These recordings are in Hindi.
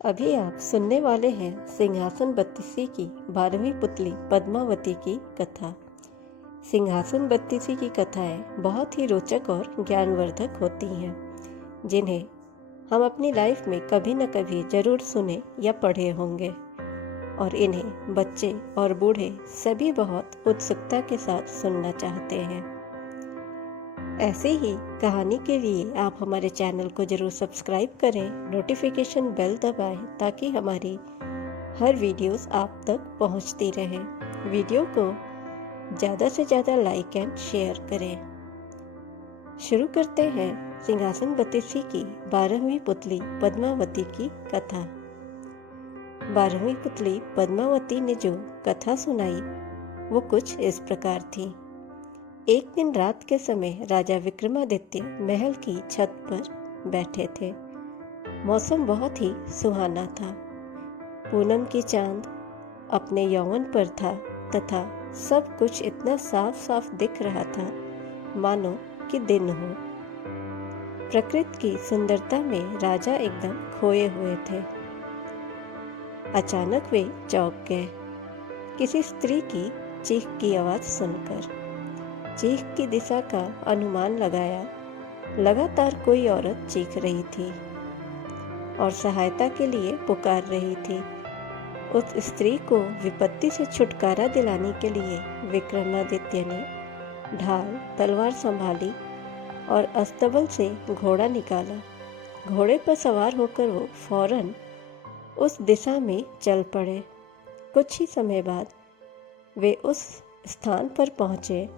अभी आप सुनने वाले हैं सिंहासन बत्तीसी की 12वीं पुतली पद्मावती की कथा। सिंहासन बत्तीसी की कथाएं बहुत ही रोचक और ज्ञानवर्धक होती हैं, जिन्हें हम अपनी लाइफ में कभी न कभी जरूर सुने या पढ़े होंगे, और इन्हें बच्चे और बूढ़े सभी बहुत उत्सुकता के साथ सुनना चाहते हैं। ऐसे ही कहानी के लिए आप हमारे चैनल को जरूर सब्सक्राइब करें, नोटिफिकेशन बेल दबाएं ताकि हमारी हर वीडियोस आप तक पहुंचती रहे। वीडियो को ज़्यादा से ज़्यादा लाइक एंड शेयर करें। शुरू करते हैं सिंहासन बत्तीसी की 12वीं पुतली पद्मावती की कथा। 12वीं पुतली पद्मावती ने जो कथा सुनाई वो कुछ इस प्रकार थी। एक दिन रात के समय राजा विक्रमादित्य महल की छत पर बैठे थे। मौसम बहुत ही सुहाना था। पूनम की चांद अपने यौवन पर था तथा सब कुछ इतना साफ साफ दिख रहा था मानो कि दिन हो। प्रकृति की सुंदरता में राजा एकदम खोए हुए थे। अचानक वे चौंक गए किसी स्त्री की चीख की आवाज सुनकर। चीख की दिशा का अनुमान लगाया। लगातार कोई औरत चीख रही थी और सहायता के लिए पुकार रही थी। उस स्त्री को विपत्ति से छुटकारा दिलाने के लिए विक्रमादित्य ने ढाल तलवार संभाली और अस्तबल से घोड़ा निकाला। घोड़े पर सवार होकर वो फौरन उस दिशा में चल पड़े। कुछ ही समय बाद वे उस स्थान पर पहुंचे।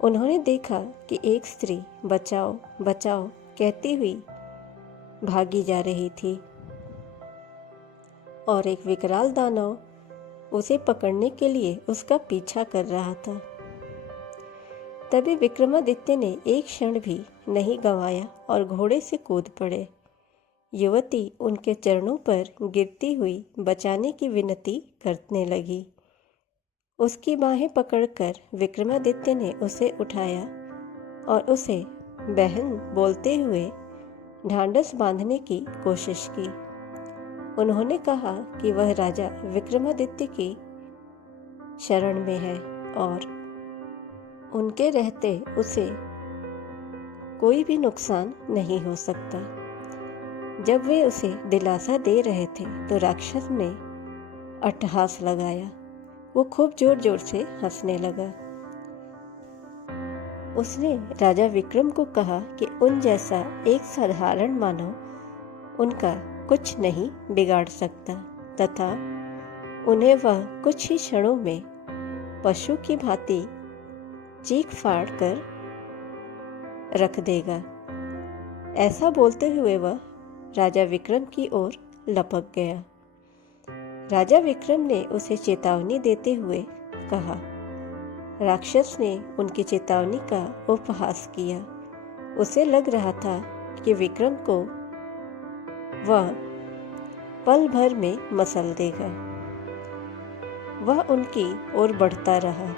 उन्होंने देखा कि एक स्त्री बचाओ बचाओ कहती हुई भागी जा रही थी और एक विकराल दानव उसे पकड़ने के लिए उसका पीछा कर रहा था। तभी विक्रमादित्य ने एक क्षण भी नहीं गंवाया और घोड़े से कूद पड़े। युवती उनके चरणों पर गिरती हुई बचाने की विनती करने लगी। उसकी बाहें पकड़कर विक्रमादित्य ने उसे उठाया और उसे बहन बोलते हुए ढांढस बांधने की कोशिश की। उन्होंने कहा कि वह राजा विक्रमादित्य की शरण में है और उनके रहते उसे कोई भी नुकसान नहीं हो सकता। जब वे उसे दिलासा दे रहे थे तो राक्षस ने अट्टहास लगाया। वो खूब जोर जोर से हंसने लगा। उसने राजा विक्रम को कहा कि उन जैसा एक साधारण मानव उनका कुछ नहीं बिगाड़ सकता तथा उन्हें वह कुछ ही क्षणों में पशु की भांति चीख फाड़ कर रख देगा। ऐसा बोलते हुए वह राजा विक्रम की ओर लपक गया। राजा विक्रम ने उसे चेतावनी देते हुए कहा। राक्षस ने उनकी चेतावनी का उपहास किया। उसे लग रहा था कि विक्रम को वह पल भर में मसल देगा। वह उनकी ओर बढ़ता रहा।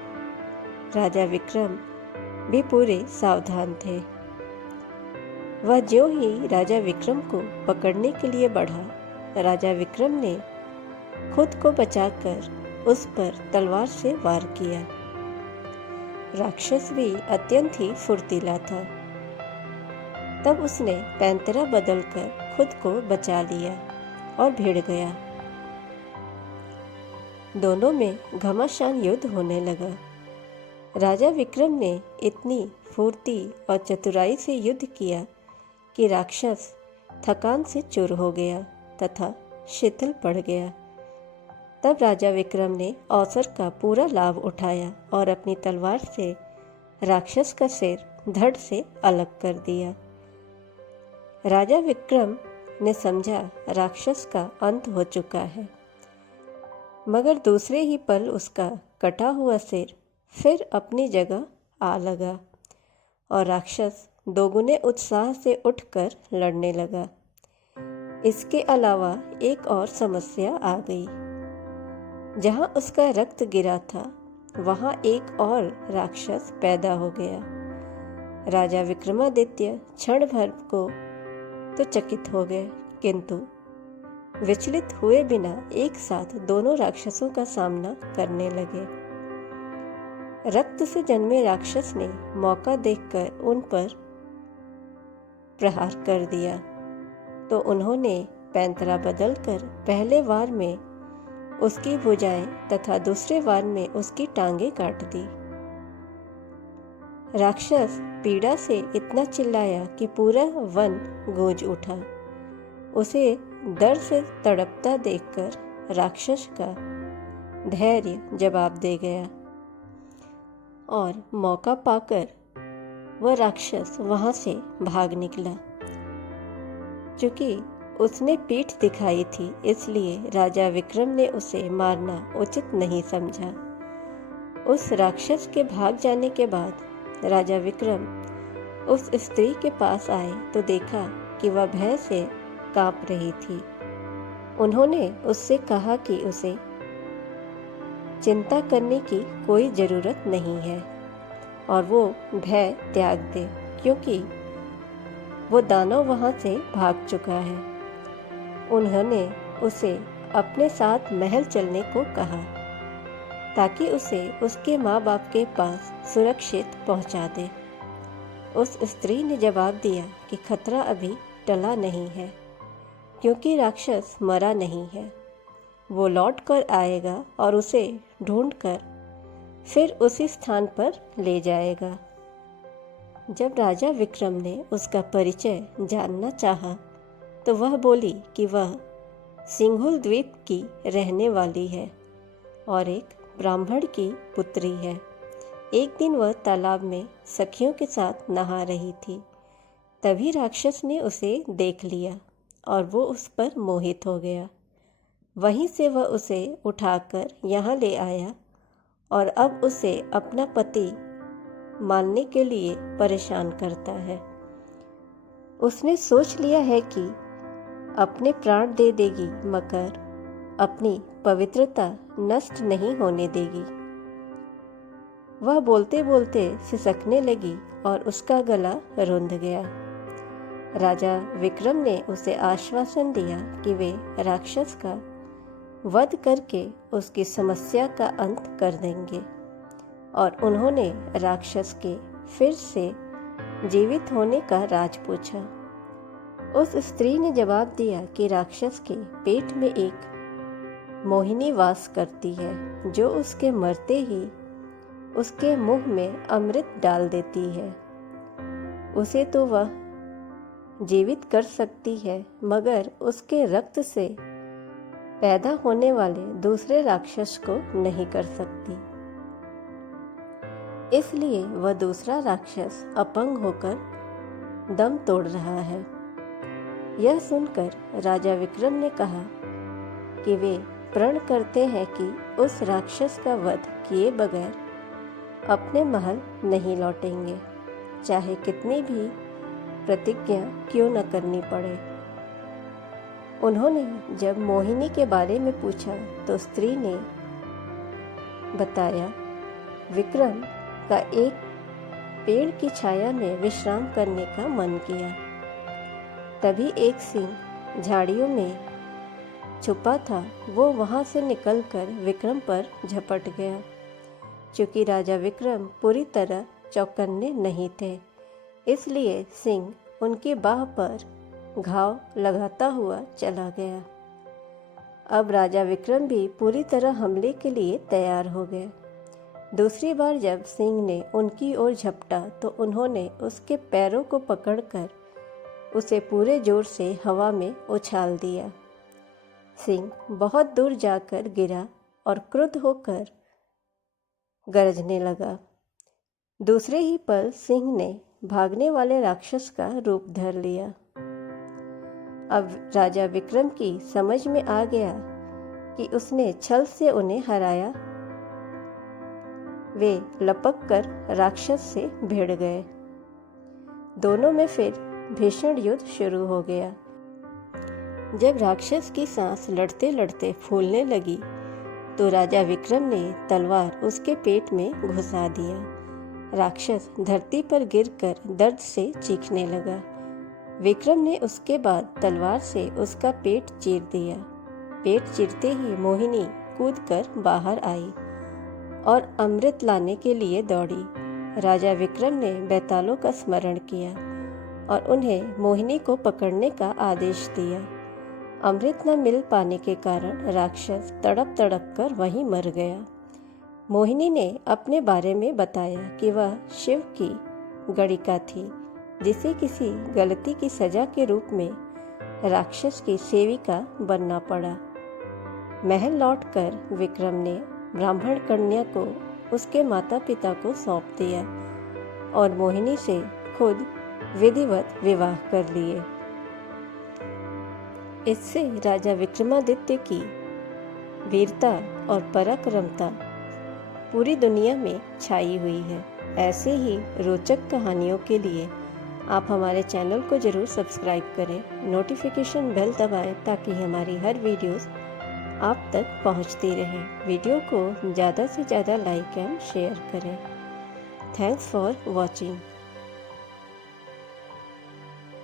राजा विक्रम भी पूरे सावधान थे। वह ज्यों ही राजा विक्रम को पकड़ने के लिए बढ़ा, राजा विक्रम ने खुद को बचाकर उस पर तलवार से वार किया। राक्षस भी अत्यंत ही फुर्तीला था। तब उसने पैंतरा बदलकर खुद को बचा लिया और भिड़ गया। दोनों में घमासान युद्ध होने लगा। राजा विक्रम ने इतनी फुर्ती और चतुराई से युद्ध किया कि राक्षस थकान से चूर हो गया तथा शिथिल पड़ गया। तब राजा विक्रम ने अवसर का पूरा लाभ उठाया और अपनी तलवार से राक्षस का सिर धड़ से अलग कर दिया। राजा विक्रम ने समझा राक्षस का अंत हो चुका है, मगर दूसरे ही पल उसका कटा हुआ सिर फिर अपनी जगह आ लगा और राक्षस दोगुने उत्साह से उठकर लड़ने लगा। इसके अलावा एक और समस्या आ गई। जहाँ उसका रक्त गिरा था वहाँ एक और राक्षस पैदा हो गया। राजा विक्रमादित्य क्षण भर को तो चकित हो गए, किंतु विचलित हुए बिना एक साथ दोनों राक्षसों का सामना करने लगे। रक्त से जन्मे राक्षस ने मौका देखकर उन पर प्रहार कर दिया, तो उन्होंने पैंतरा बदलकर पहले वार में उसकी भुजाएं तथा दूसरे वार में उसकी टांगें काट दी। राक्षस पीड़ा से इतना चिल्लाया कि पूरा वन गूंज उठा। उसे डर से तड़पता देखकर राक्षस का धैर्य जवाब दे गया और मौका पाकर वह राक्षस वहां से भाग निकला। चूंकि उसने पीठ दिखाई थी, इसलिए राजा विक्रम ने उसे मारना उचित नहीं समझा। उस राक्षस के भाग जाने के बाद राजा विक्रम उस स्त्री के पास आए तो देखा कि वह भय से कांप रही थी। उन्होंने उससे कहा कि उसे चिंता करने की कोई जरूरत नहीं है और वो भय त्याग दे, क्योंकि वो दानव वहां से भाग चुका है। उन्होंने उसे अपने साथ महल चलने को कहा ताकि उसे उसके माँ बाप के पास सुरक्षित पहुंचा दे। उस स्त्री ने जवाब दिया कि खतरा अभी टला नहीं है, क्योंकि राक्षस मरा नहीं है। वो लौट कर आएगा और उसे ढूंढकर फिर उसी स्थान पर ले जाएगा। जब राजा विक्रम ने उसका परिचय जानना चाहा, तो वह बोली कि वह सिंघुल द्वीप की रहने वाली है और एक ब्राह्मण की पुत्री है। एक दिन वह तालाब में सखियों के साथ नहा रही थी। तभी राक्षस ने उसे देख लिया और वो उस पर मोहित हो गया। वहीं से वह उसे उठाकर यहाँ ले आया और अब उसे अपना पति मानने के लिए परेशान करता है। उसने सोच लिया है कि अपने प्राण दे देगी, मगर अपनी पवित्रता नष्ट नहीं होने देगी। वह बोलते बोलते सिसकने लगी और उसका गला रुंध गया। राजा विक्रम ने उसे आश्वासन दिया कि वे राक्षस का वध करके उसकी समस्या का अंत कर देंगे, और उन्होंने राक्षस के फिर से जीवित होने का राज पूछा। उस स्त्री ने जवाब दिया कि राक्षस के पेट में एक मोहिनी वास करती है, जो उसके मरते ही उसके मुंह में अमृत डाल देती है। उसे तो वह जीवित कर सकती है, मगर उसके रक्त से पैदा होने वाले दूसरे राक्षस को नहीं कर सकती। इसलिए वह दूसरा राक्षस अपंग होकर दम तोड़ रहा है। यह सुनकर राजा विक्रम ने कहा कि वे प्रण करते हैं कि उस राक्षस का वध किए बगैर अपने महल नहीं लौटेंगे, चाहे कितनी भी प्रतिज्ञा क्यों न करनी पड़े। उन्होंने जब मोहिनी के बारे में पूछा तो स्त्री ने बताया, विक्रम का एक पेड़ की छाया में विश्राम करने का मन किया। तभी एक सिंह झाड़ियों में छुपा था, वो वहां से निकलकर विक्रम पर झपट गया। चूंकि राजा विक्रम पूरी तरह चौकन्ने नहीं थे, इसलिए सिंह उनकी बाह पर घाव लगाता हुआ चला गया। अब राजा विक्रम भी पूरी तरह हमले के लिए तैयार हो गए। दूसरी बार जब सिंह ने उनकी ओर झपटा तो उन्होंने उसके पैरों को पकड़कर उसे पूरे जोर से हवा में उछाल दिया। सिंह बहुत दूर जाकर गिरा और क्रुद्ध होकर गरजने लगा। दूसरे ही पल सिंह ने भागने वाले राक्षस का रूप धर लिया। अब राजा विक्रम की समझ में आ गया कि उसने छल से उन्हें हराया। वे लपक कर राक्षस से भिड़ गए। दोनों में फिर भीषण युद्ध शुरू हो गया। जब राक्षस की सांस लड़ते लड़ते फूलने लगी तो राजा विक्रम ने तलवार उसके पेट में घुसा दिया। राक्षस धरती पर गिरकर दर्द से चीखने लगा। विक्रम ने उसके बाद तलवार से उसका पेट चीर दिया। पेट चीरते ही मोहिनी कूदकर बाहर आई और अमृत लाने के लिए दौड़ी। राजा विक्रम ने बैतालों का स्मरण किया और उन्हें मोहिनी को पकड़ने का आदेश दिया। अमृत न मिल पाने के कारण राक्षस तड़प तड़प कर वहीं मर गया। मोहिनी ने अपने बारे में बताया कि वह शिव की गणिका थी, जिसे किसी गलती की सजा के रूप में राक्षस की सेविका बनना पड़ा। महल लौटकर विक्रम ने ब्राह्मण कन्या को उसके माता पिता को सौंप दिया और मोहिनी से खुद विधिवत विवाह कर लिए। इससे राजा विक्रमादित्य की वीरता और पराक्रमता पूरी दुनिया में छाई हुई है। ऐसे ही रोचक कहानियों के लिए आप हमारे चैनल को ज़रूर सब्सक्राइब करें, नोटिफिकेशन बेल दबाएं ताकि हमारी हर वीडियोस आप तक पहुंचती रहें। वीडियो को ज़्यादा से ज़्यादा लाइक एंड शेयर करें। Thanks for watching.